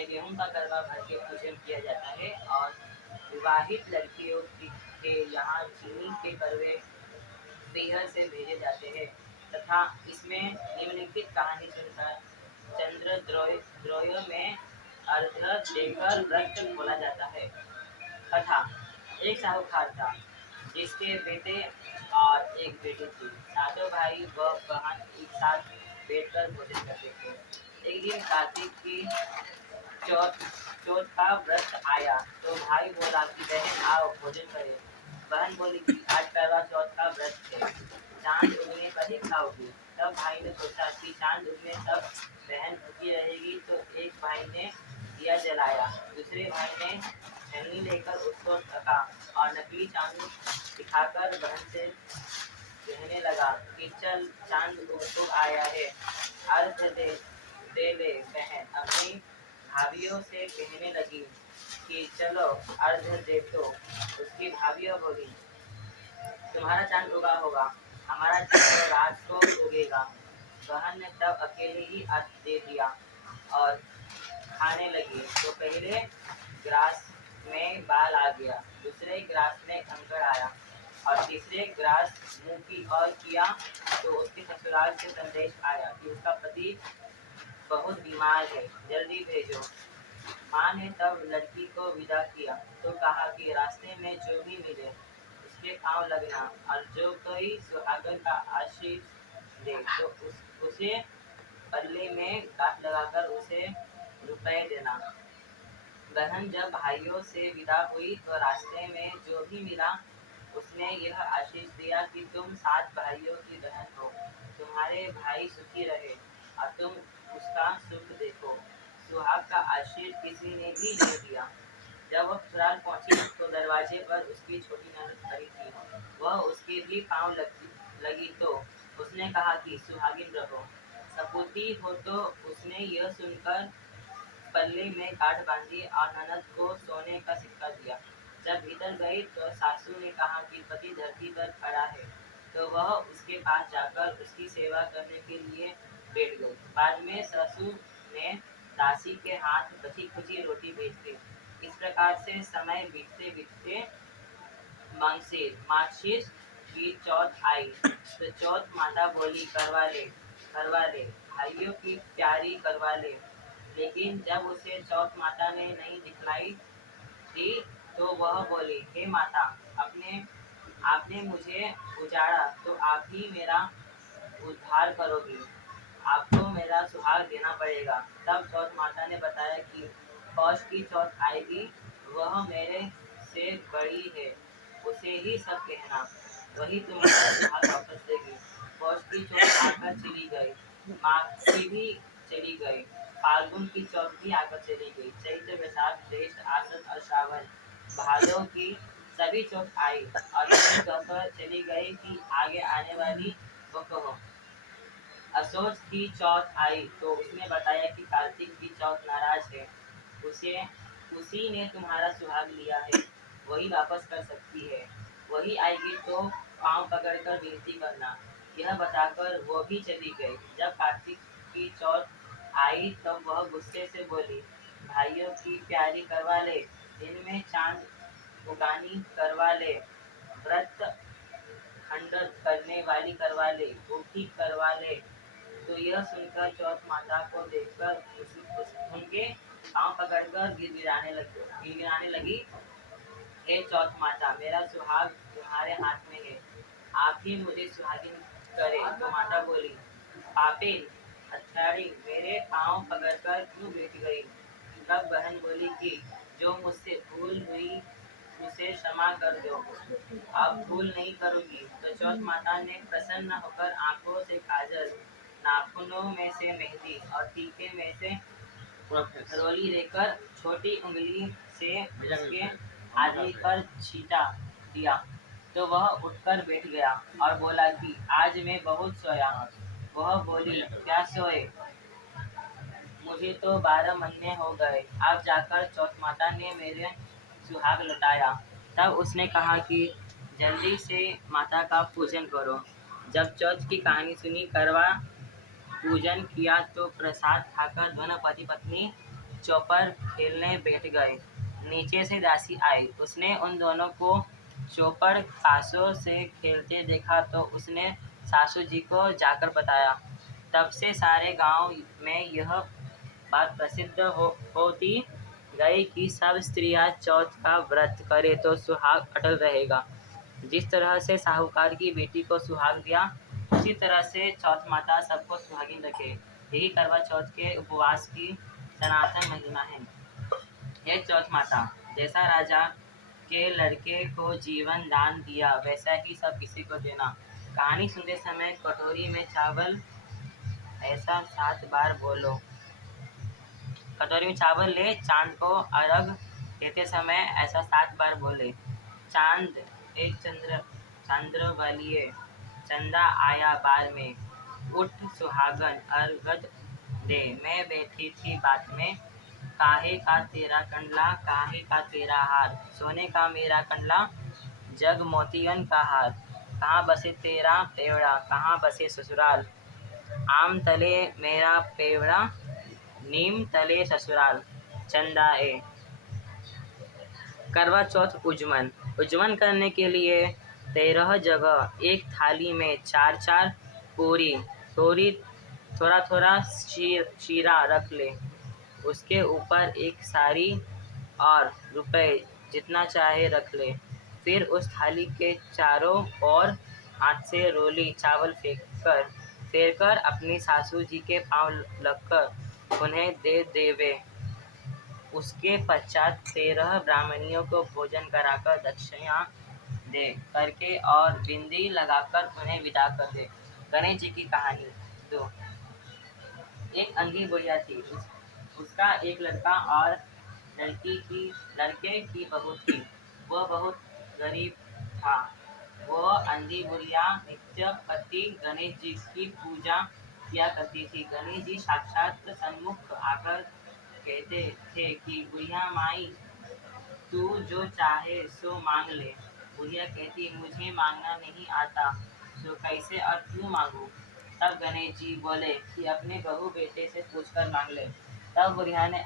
में गेहूं का करवा भर के पूजन किया जाता है और विवाहित लड़कियों के यहाँ चीनी के करवे पीहर से भेजे जाते हैं तथा इसमें निम्नलिखित कहानी सुनकर चंद्रद्रोय में अर्घ देकर व्रत खोला जाता है। कथा। एक साहूकार था जिसके बेटे और एक बेटी थी। सातों भाई व बहन एक साथ बैठकर भोजन करते थे। एक दिन कार्तिक की चौथ चौथ का व्रत आया तो भाई बोला कि बहन आओ भोजन करें। बहन बोली कि आज करवा चौथ का व्रत है, चांद उगने पर ही खाओगी। तब भाई ने सोचा कि चांद उगने तक बहन भूखी रहेगी, तो एक भाई ने दिया जलाया, दूसरे भाई ने छलनी लेकर उसको ढका और नकली चांद दिखाकर बहन से कहने लगा कि चल चांद तो आया है, अर्घ दे ले। बहन अपनी भाभीियों से कहने लगी कि चलो अर्घ दे। तो उसकी भाभीियों बोली तुम्हारा चांद उगा होगा, हमारा चांद रात को उगेगा। बहन ने तब अकेले ही अर्घ दे दिया और खाने लगी तो पहले ग्रास में बाल आ गया, दूसरे ग्रास में कंकड़ आया और तीसरे ग्रास मुंह की ओर किया तो उसके ससुराल से संदेश आया कि उसका पति बहुत बीमार है, जल्दी भेजो। माँ ने तब लड़की को विदा किया तो कहा कि रास्ते में जो भी मिले उसके पाँव लगना और जो कोई सुहागन का आशीष दे तो उसे पल्ले में गांठ लगाकर उसे रुपए देना। बहन जब भाइयों से विदा हुई तो रास्ते में जो भी मिला उसने यह आशीष दिया कि तुम 7 भाइयों की बहन हो, तुम्हारे भाई सुखी रहे और तुम उसका सुख देखो। सुहाग का आशीष किसी ने भी नहीं दिया। जब वह ससुराल पहुंची तो दरवाजे पर उसकी छोटी ननद खड़ी थी। वह उसके भी पाँव लगी तो उसने कहा कि सुहागिन रहो, सपूती हो। तो उसने यह सुनकर पल्ले में गांठ बांधी और ननद को सोने का सिक्का दिया। जब भीतर गई तो सासू ने कहा कि पति धरती पर खड़ा है, तो वह उसके पास जाकर उसकी सेवा करने के लिए बैठ गई। बाद में ससुर ने दासी के हाथ बची खुची रोटी भेज दी। इस प्रकार से समय बीतते बीतते मार्गशीर्ष की चौथ आई तो चौथ माता बोली करवा ले, भाइयों की प्यारी करवा ले। लेकिन जब उसे चौथ माता ने नहीं दिखलाई दी तो वह बोली हे माता, आपने मुझे उजाड़ा तो आप ही मेरा उद्धार करोगी, आपको मेरा सुहाग देना पड़ेगा। तब चौथ माता ने बताया कि पौष की चौथ आएगी, वह मेरे से बड़ी है, उसे ही सब कहना, वही तुम्हारा सुहाग वापस देगी। पौष की चौथ आकर चली गई, माघ की भी चली गई, फाल्गुन की चौथ भी आकर चली गई, चैत्र वैशाख ज्येष्ठ आषाढ़ और श्रावण भादों की सभी चौथ आई और कहकर चली गई कि आगे आने वाली वो कहो। असोज की चौथ आई तो उसने बताया कि कार्तिक की चौथ नाराज है, उसी ने तुम्हारा सुहाग लिया है, वही वापस कर सकती है, वही आएगी तो पाँव पकड़कर विनती करना। यह बताकर वो भी चली गई। जब कार्तिक की चौथ आई तब वह गुस्से से बोली भाइयों की प्यारी करवा ले, दिन में चांद उगानी करवा ले, व्रत खंड करने वाली करवा ले, भूखी करवा ले। तो यह सुनकर चौथ माता को देखकर उनके पाँव पकड़कर गिड़गिड़ाने लगी हे चौथ माता, मेरा सुहाग तुम्हारे हाथ में है, आप ही मुझे सुहागिन करे। तो माता बोली पापिन हत्यारी, मेरे पाँव पकड़कर क्यों बैठ गई। तब बहन बोली कि जो मुझसे भूल हुई उसे क्षमा कर दो, अब भूल नहीं करूंगी। तो चौथ माता ने प्रसन्न होकर आंखों से काजल, नाखूनों में से मेहंदी और टीके में से रोली लेकर छोटी उंगली से उसके आदमी पर छींटा दिया तो वह उठकर बैठ गया और बोला कि आज मैं बहुत सोया। वह बोली क्या सोए, मुझे तो 12 महीने हो गए। अब जाकर चौथ माता ने मेरे सुहाग लौटाया। तब उसने कहा कि जल्दी से माता का पूजन करो। जब चौथ की कहानी सुनी, करवा पूजन किया तो प्रसाद खाकर दोनों पति पत्नी चौपर खेलने बैठ गए। नीचे से दासी आई। उसने उन दोनों को चौपर खासों से खेलते देखा तो उसने सासू जी को जाकर बताया। तब से सारे गांव में यह बात प्रसिद्ध होती गई कि सब स्त्रियां चौथ का व्रत करे तो सुहाग अटल रहेगा। जिस तरह से साहूकार की बेटी को सुहाग दिया, उसी तरह से चौथ माता सबको सुहागिन रखे। यही करवा चौथ के उपवास की सनातन महिमा है। हे चौथ माता, जैसा राजा के लड़के को जीवन दान दिया वैसा ही सब किसी को देना। कहानी सुनते समय कटोरी में चावल ऐसा 7 बार बोलो। कटोरी में चावल ले, चांद को अर्घ देते समय ऐसा 7 बार बोले। चांद एक चंद्र बलिए, चंदा आया बार में, उठ सुहागन अर्घ दे। मैं बैठी थी बात में, काहे का तेरा कंडला, काहे का तेरा हार, सोने का मेरा कंडला, जग मोतियन का हार। कहाँ बसे तेरा पेवड़ा, कहाँ बसे ससुराल, आम तले मेरा पेवड़ा, नीम तले ससुराल। चंदाए। करवा चौथ उज्जमन करने के लिए 13 जगह एक थाली में 4-4 पूरी, थोड़ा थोड़ा शीरा रख ले। उसके ऊपर एक साड़ी और रुपए जितना चाहे रख ले। फिर उस थाली के चारों ओर हाथ से रोली चावल फेर कर अपनी सासू जी के पांव लगकर उन्हें दे देवे। उसके पश्चात 13 ब्राह्मणियों को भोजन कराकर दक्षिणा दे करके और बिंदी लगाकर उन्हें विदा कर दे। गणेश जी की कहानी 2। एक अंधी बुढ़िया थी। उसका एक लड़का और लड़के की बहू थी। वह बहुत गरीब था। वह अंधी बुढ़िया नित्य पति गणेश जी की पूजा किया करती थी। गणेश जी साक्षात सन्मुख आकर कहते थे कि बुढ़िया माई, तू जो चाहे सो मांग ले। बुढ़िया कहती, मुझे मांगना नहीं आता, सो कैसे और क्यों मांगू। तब गणेश जी बोले कि अपने बहू बेटे से पूछकर मांग ले। तब बुढ़िया ने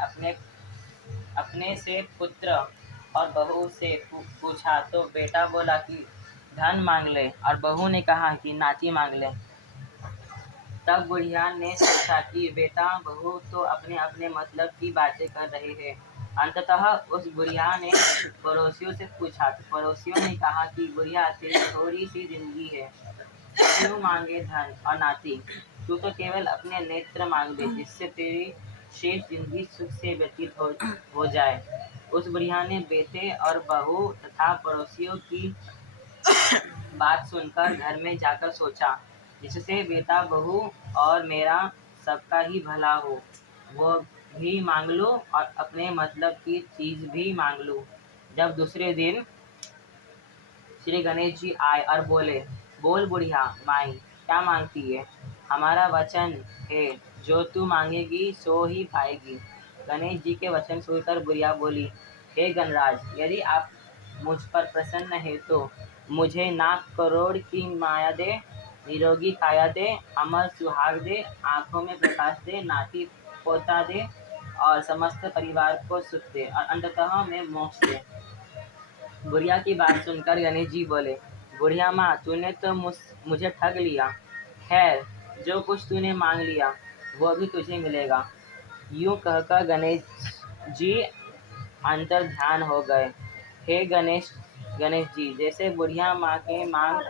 अपने से पुत्र और बहू से पूछा तो बेटा बोला कि धन मांग ले और बहू ने कहा कि नाती मांग ले। तब बुढ़िया ने सोचा कि बेटा बहू तो अपने अपने मतलब की बातें कर रहे हैं। अंततः उस बुढ़िया ने पड़ोसियों से पूछा तो पड़ोसियों ने कहा कि बुढ़िया, तेरी थोड़ी सी जिंदगी है, क्यों मांगे धन और नाती। तू तो केवल अपने नेत्र मांग दे, जिससे तेरी शेष जिंदगी सुख से व्यतीत हो जाए। उस बुढ़िया ने बेटे और बहू तथा पड़ोसियों की बात सुनकर घर में जाकर सोचा, जिससे बेटा बहू और मेरा सबका ही भला हो, वो भी मांग लूं और अपने मतलब की चीज भी मांग लूं। जब दूसरे दिन श्री गणेश जी आए और बोले, बोल बुढ़िया माई, क्या मांगती है। हमारा वचन है, जो तू मांगेगी सो ही पाएगी। गणेश जी के वचन सुनकर बुढ़िया बोली, हे गणराज, यदि आप मुझ पर प्रसन्न है तो मुझे नाक करोड़ की माया दे, निरोगी काया दे, अमर सुहाग दे, आंखों में प्रकाश दे, नाती पोता दे और समस्त परिवार को सुख दे और अंततः में मोक्ष दे। बुढ़िया की बात सुनकर गणेश जी बोले, बुढ़िया माँ, तूने तो मुझे ठग लिया। खैर, जो कुछ तूने मांग लिया वो भी तुझे मिलेगा। यूं कहकर गणेश जी अंतर ध्यान हो गए। हे गणेश जी, जैसे बुढ़िया माँ के मांग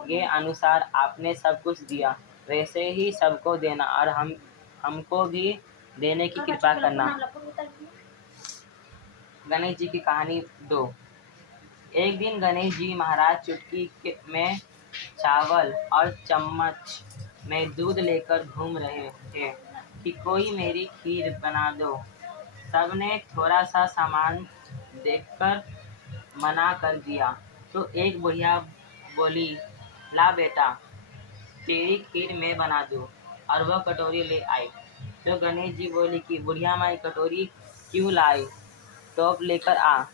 के अनुसार आपने सब कुछ दिया, वैसे ही सबको देना और हमको भी देने की कृपा करना। गणेश जी की कहानी 2। एक दिन गणेश जी महाराज चुटकी में चावल और चम्मच में दूध लेकर घूम रहे थे कि कोई मेरी खीर बना दो। सबने थोड़ा सा सामान देखकर मना कर दिया तो एक बुढ़िया बोली, ला बेटा, तेरी खीर मैं बना दूं, और वह कटोरी ले आई। तो गणेश जी बोली कि बुढ़िया माई, कटोरी क्यों लाई, टोप लेकर आ।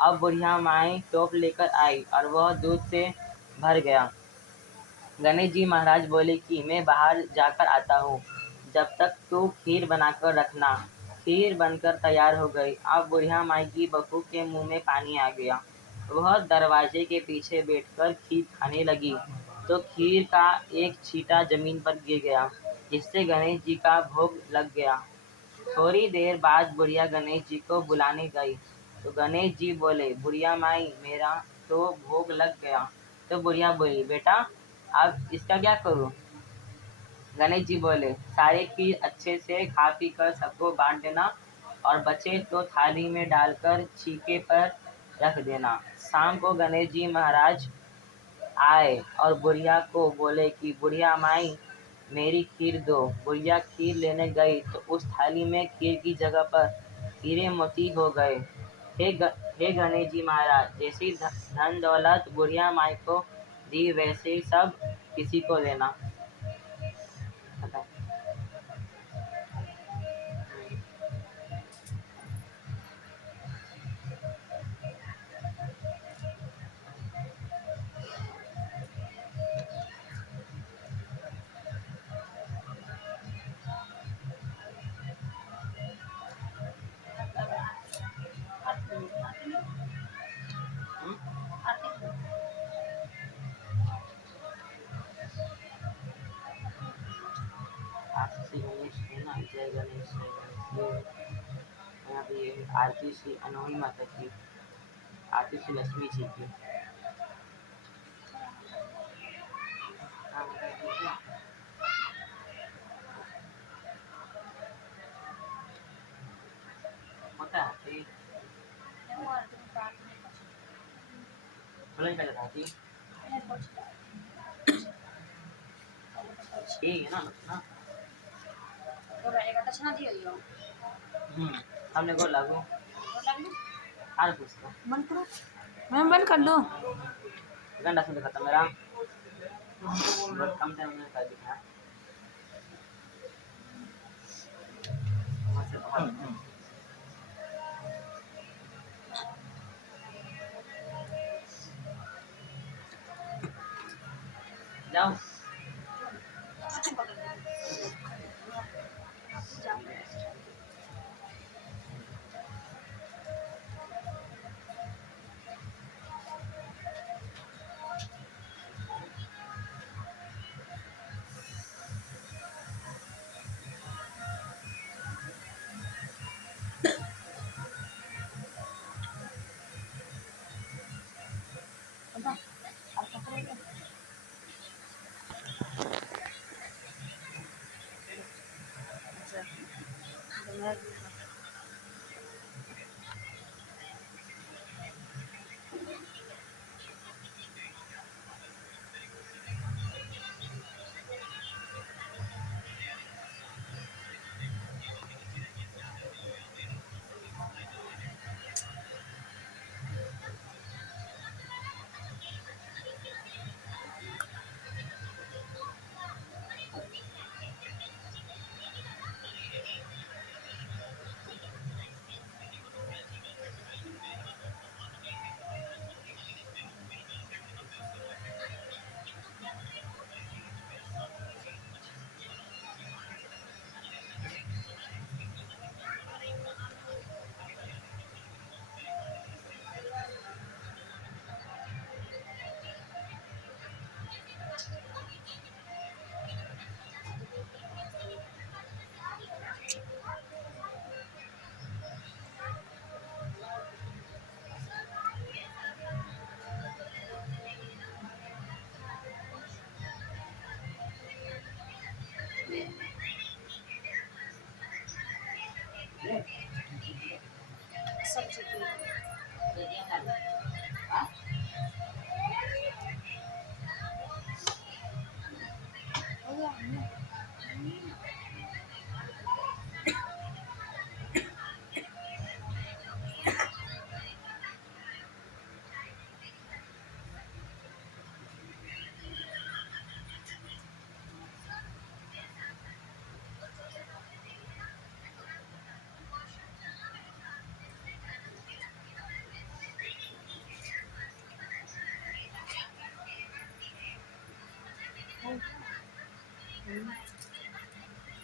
अब बुढ़िया माई टोप लेकर आई और वह दूध से भर गया। गणेश जी महाराज बोले कि मैं बाहर जाकर आता हूँ, जब तक तू खीर बनाकर रखना। खीर बनकर तैयार हो गई। अब बुढ़िया माई की बहू के मुंह में पानी आ गया। वह दरवाजे के पीछे बैठकर खीर खाने लगी तो खीर का एक छींटा जमीन पर गिर गया, जिससे गणेश जी का भोग लग गया। थोड़ी देर बाद बुढ़िया गणेश जी को बुलाने गई तो गणेश जी बोले, बुढ़िया माई मेरा तो भोग लग गया। तो बुढ़िया बोली, बेटा अब इसका क्या करूं? गणेश जी बोले, सारे खीर अच्छे से खा पी कर सबको बांट देना और बचे तो थाली में डालकर छीके पर रख देना। शाम को गणेश जी महाराज आए और बुढ़िया को बोले कि बुढ़िया माई मेरी खीर दो। बुढ़िया खीर लेने गई तो उस थाली में खीर की जगह पर हीरे मोती हो गए। हे गणेश जी महाराज, जैसी धन दौलत बुढ़िया माई को दी वैसे ही सब किसी को देना। आरती गणेश है ना, जय गणेश जय गणेश। ये यहाँ पे ये आरती श्री अनोही माता की, आरती श्री लक्ष्मी जी की। हाँ, होता है तो ये बोला क्या जाता है ठीक है ना। हमने को लागू आर पूछता बंद करो, मैं बंद कर दूं। घंटा से खत्म मेरा बहुत कम टाइम में कर दिया। वहाँ से बहुत जाओ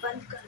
बंद कर।